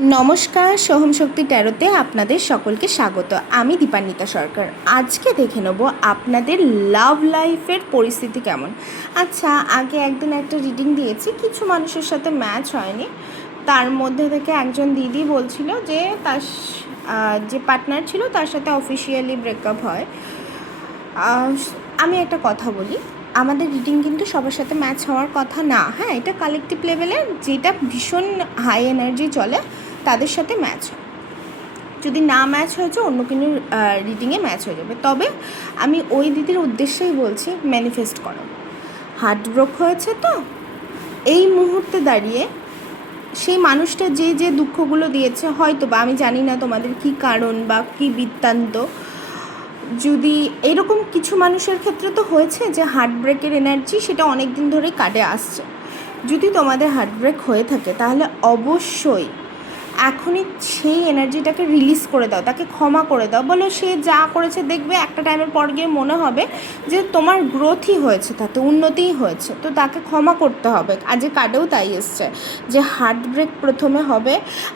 নমস্কার, সোহম শক্তি ট্যারোতে আপনাদের সকলকে স্বাগত। আমি দীপান্বিতা সরকার। আজকে দেখে নেব আপনাদের লাভ লাইফের পরিস্থিতি কেমন। আচ্ছা, আগে একদিন একটা রিডিং দিয়েছি, কিছু মানুষের সাথে ম্যাচ হয়নি। তার মধ্যে থেকে একজন দিদি বলছিল যে তার যে পার্টনার ছিল তার সাথে অফিসিয়ালি ব্রেকআপ হয়। আমি একটা কথা বলি, আমাদের রিডিং কিন্তু সবার সাথে ম্যাচ হওয়ার কথা না। হ্যাঁ, এটা কালেকটিভ লেভেলে যেটা ভীষণ হাই এনার্জি চলে তাদের সাথে ম্যাচ হয়। যদি না ম্যাচ হয়েছে অন্য কোনো রিডিংয়ে ম্যাচ হয়ে যাবে। তবে আমি ওই দিদির উদ্দেশ্যেই বলছি, ম্যানিফেস্ট করো। হার্ট ব্রেক হয়েছে তো এই মুহূর্তে দাঁড়িয়ে সেই মানুষটা যে যে দুঃখগুলো দিয়েছে, হয়তো বা আমি জানি না তোমাদের কী কারণ বা কী বৃত্তান্ত, যদি এরকম কিছু মানুষের ক্ষেত্রে তো হয়েছে যে হার্ট ব্রেকের এনার্জি সেটা অনেক দিন ধরেই কাটে আসছে। যদি তোমাদের হার্ট ব্রেক হয়ে থাকে তাহলে অবশ্যই এখনই সেই এনার্জিটাকে রিলিজ করে দাও, তাকে ক্ষমা করে দাও। বলো সে যা করেছে, দেখবে একটা টাইমের পর গিয়ে মনে হবে যে তোমার গ্রোথই হয়েছে, তাতে উন্নতিই হয়েছে, তো তাকে ক্ষমা করতে হবে। আজকে কার্ডেও তাই এসছে যে হার্ট ব্রেক প্রথমে হবে,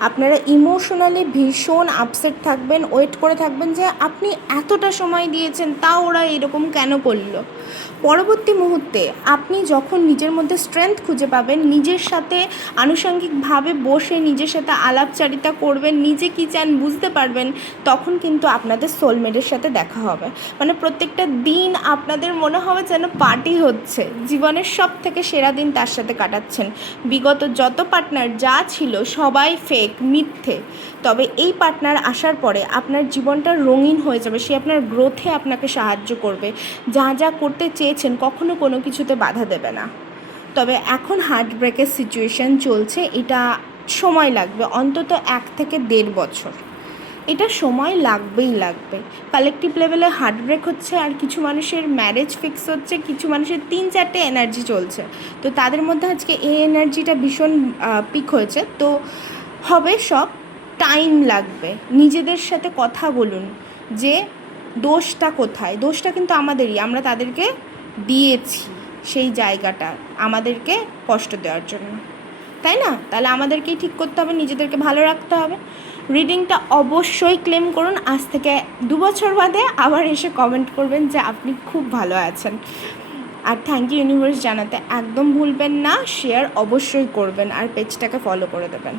আপনারা ইমোশনালি ভীষণ আপসেট থাকবেন, ওয়েট করে থাকবেন যে আপনি এতটা সময় দিয়েছেন তাও ওরা এরকম কেন করলো। পরবর্তী মুহূর্তে আপনি যখন নিজের মধ্যে স্ট্রেংথ খুঁজে পাবেন, নিজের সাথে আনুষঙ্গিকভাবে বসে নিজের সাথে আলাপচারিতা করবেন, নিজে কী চান বুঝতে পারবেন, তখন কিন্তু আপনাদের সোলমেটের সাথে দেখা হবে। মানে প্রত্যেকটা দিন আপনাদের মনে হবে যেন পার্টি হচ্ছে, জীবনের সব থেকে সেরা দিন তার সাথে কাটাচ্ছেন। বিগত যত পার্টনার যা ছিল সবাই ফেক, মিথ্যে। তবে এই পার্টনার আসার পরে আপনার জীবনটা রঙিন হয়ে যাবে, সে আপনার গ্রোথে আপনাকে সাহায্য করবে। যা যা করতে চেয়েছেন কখনো কোনো কিছুতে বাধা দেবে না। তবে এখন হার্ট ব্রেকের সিচুয়েশান চলছে, এটা সময় লাগবে, অন্তত 1 থেকে 1.5 বছর। এটা সময় লাগবেই লাগবে। কালেকটিভ লেভেলে হার্ট ব্রেক হচ্ছে, আর কিছু মানুষের ম্যারেজ ফিক্স হচ্ছে, কিছু মানুষের 3-4টে এনার্জি চলছে। তো তাদের মধ্যে আজকে এই এনার্জিটা ভীষণ পিক হয়েছে, তো হবে সব, টাইম লাগবে। নিজেদের সাথে কথা বলুন যে দোষটা কোথায়। দোষটা কিন্তু আমাদেরই, আমরা তাদেরকে দিয়েছি সেই জায়গাটা আমাদেরকে কষ্ট দেওয়ার জন্য, তাই না? তাহলে আমাদেরকেই ঠিক করতে হবে, নিজেদেরকে ভালো রাখতে হবে। রিডিংটা অবশ্যই ক্লেম করুন। আজ থেকে 2 বছর বাদে আবার এসে কমেন্ট করবেন যে আপনি খুব ভালো আছেন। আর থ্যাংক ইউ ইউনিভার্স জানাতে একদম ভুলবেন না। শেয়ার অবশ্যই করবেন আর পেজটাকে ফলো করে দেবেন।